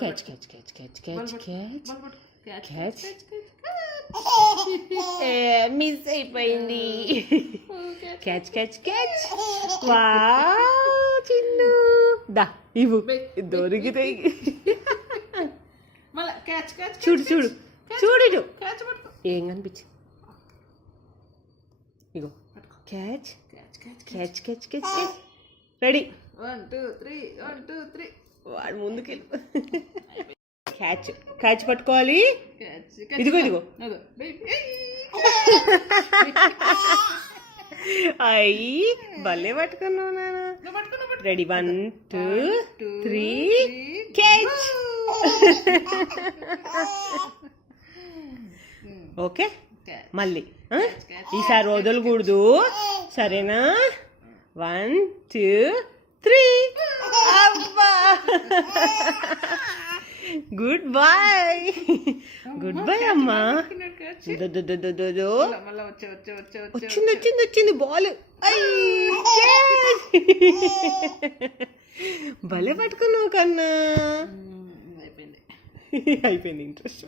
Catch catch catch catch catch catch catch miss అయిపోయింది. Catch catch catch. Wow Chinnu, దా ఇవ్వు, దొరికితే. చూడు చూడు చూడు, ఇటు ఏం కనిపించింది. ఇగో catch catch catch catch catch. Ready, 1 2 3 వాడు ముందుకెళ్ళు. క్యాచ్ క్యాచ్ పట్టుకోవాలి. ఇదిగో ఇదిగో, అయ్యి భలే పట్టుకున్నావు నాన్న. Ready, 1 2 3 catch. ఓకే, మళ్ళీ ఈసారి వదలకూడదు, సరేనా? 1 2 3. అబ్బా, గుడ్ బాయ్, గుడ్ బాయ్ అమ్మా. వచ్చింది వచ్చింది వచ్చింది బాల్. భలే పట్టుకున్నావు కన్నా. అయిపోయింది ఇంట్రెస్ట్.